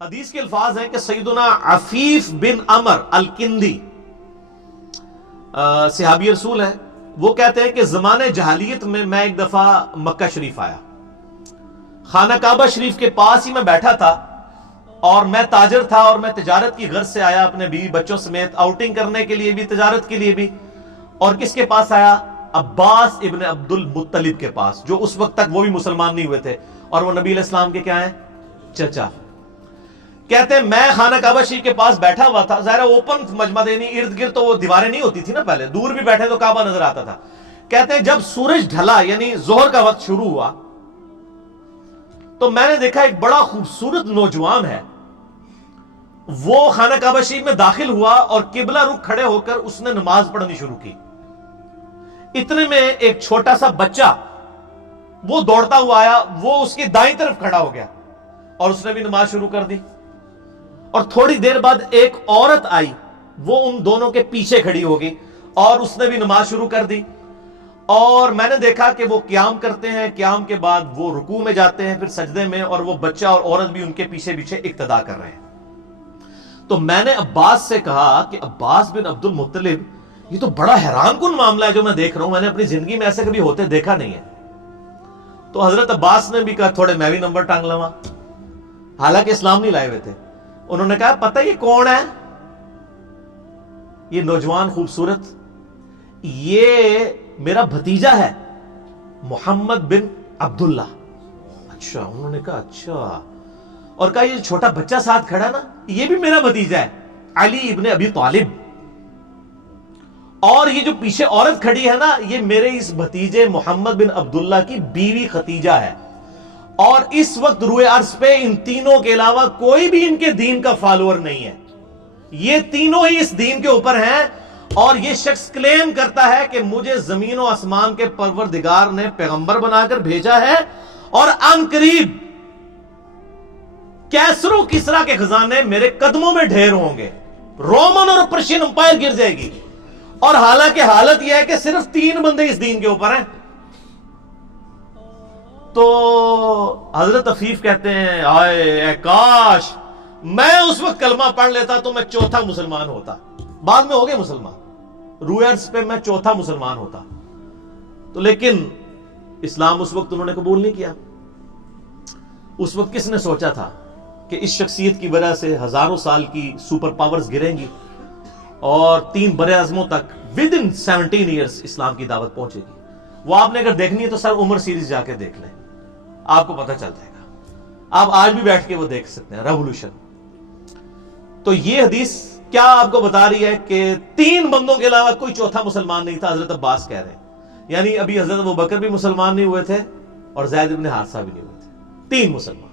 حدیث کے الفاظ ہیں کہ سیدنا عفیف بن عمر الکندی صحابی رسول ہے، وہ کہتے ہیں کہ زمانے جہالیت میں ایک دفعہ مکہ شریف آیا، خانہ کعبہ شریف کے پاس ہی میں بیٹھا تھا، اور میں تاجر تھا اور میں تجارت کی غرض سے آیا اپنے بیوی بچوں سمیت، آؤٹنگ کرنے کے لیے بھی تجارت کے لیے بھی۔ اور کس کے پاس آیا؟ عباس ابن عبد المطلب کے پاس، جو اس وقت تک وہ بھی مسلمان نہیں ہوئے تھے، اور وہ نبی علیہ السلام کے کیا ہیں؟ چچا۔ کہتے ہیں میں خانہ کعبہ شریف کے پاس بیٹھا ہوا تھا، ظاہر اوپن مجمع دینی، ارد گرد تو وہ دیواریں نہیں ہوتی تھی نا، پہلے دور بھی بیٹھے تو کعبہ نظر آتا تھا۔ کہتے ہیں جب سورج ڈھلا یعنی ظہر کا وقت شروع ہوا تو میں نے دیکھا ایک بڑا خوبصورت نوجوان ہے، وہ خانہ کعبہ شریف میں داخل ہوا اور قبلہ رخ کھڑے ہو کر اس نے نماز پڑھنی شروع کی۔ اتنے میں ایک چھوٹا سا بچہ وہ دوڑتا ہوا آیا، وہ اس کی دائیں طرف کھڑا ہو گیا اور اس نے بھی نماز شروع کر دی۔ اور تھوڑی دیر بعد ایک عورت آئی، وہ ان دونوں کے پیچھے کھڑی ہوگی اور اس نے بھی نماز شروع کر دی۔ اور میں نے دیکھا کہ وہ قیام کرتے ہیں، قیام کے بعد وہ رکوع میں جاتے ہیں، پھر سجدے میں، اور وہ بچہ اور عورت بھی ان کے پیچھے پیچھے اقتدا کر رہے ہیں۔ تو میں نے عباس سے کہا کہ عباس بن عبد المطلب، یہ تو بڑا حیران کن معاملہ ہے جو میں دیکھ رہا ہوں، میں نے اپنی زندگی میں ایسے کبھی ہوتے دیکھا نہیں ہے۔ تو حضرت عباس نے بھی کہا تھوڑے میں بھی نمبر ٹانگ لوا، حالانکہ اسلام نہیں لائے ہوئے تھے۔ انہوں نے کہا پتہ یہ کون ہے؟ یہ نوجوان خوبصورت، یہ میرا بھتیجا ہے محمد بن عبداللہ۔ اچھا، انہوں نے کہا اچھا، اور کہا یہ چھوٹا بچہ ساتھ کھڑا ہے نا، یہ بھی میرا بھتیجا ہے علی ابن ابی طالب، اور یہ جو پیچھے عورت کھڑی ہے نا، یہ میرے اس بھتیجے محمد بن عبداللہ کی بیوی ختیجہ ہے۔ اور اس وقت روئے عرض پہ ان تینوں کے علاوہ کوئی بھی ان کے دین کا فالوور نہیں ہے، یہ تینوں ہی اس دین کے اوپر ہیں۔ اور یہ شخص کلیم کرتا ہے کہ مجھے زمین و آسمان کے پروردگار نے پیغمبر بنا کر بھیجا ہے، اور ان قریب کیسر و کسرا کے خزانے میرے قدموں میں ڈھیر ہوں گے، رومن اور پرشین امپائر گر جائے گی۔ اور حالانکہ حالت یہ ہے کہ صرف 3 بندے اس دین کے اوپر ہیں۔ تو حضرت عفیف کہتے ہیں اے کاش میں اس وقت کلمہ پڑھ لیتا تو میں چوتھا مسلمان ہوتا۔ بعد میں ہو گئے مسلمان، روئے عرض پہ میں چوتھا مسلمان ہوتا، تو لیکن اسلام اس وقت انہوں نے قبول نہیں کیا۔ اس وقت کس نے سوچا تھا کہ اس شخصیت کی وجہ سے ہزاروں سال کی سپر پاورز گریں گی اور 3 برے اعظموں تک ود ان 17 ایئرز اسلام کی دعوت پہنچے گی۔ وہ آپ نے اگر دیکھنی ہے تو سر عمر سیریز جا کے دیکھ لیں، آپ کو پتہ چل جائے گا، آپ آج بھی بیٹھ کے وہ دیکھ سکتے ہیں، ریولوشن۔ تو یہ حدیث کیا آپ کو بتا رہی ہے کہ 3 بندوں کے علاوہ کوئی چوتھا مسلمان نہیں تھا، حضرت عباس کہہ رہے ہیں، یعنی ابھی حضرت ابوبکر بھی مسلمان نہیں ہوئے تھے اور زید بن حارثہ بھی نہیں ہوئے تھے، 3 مسلمان۔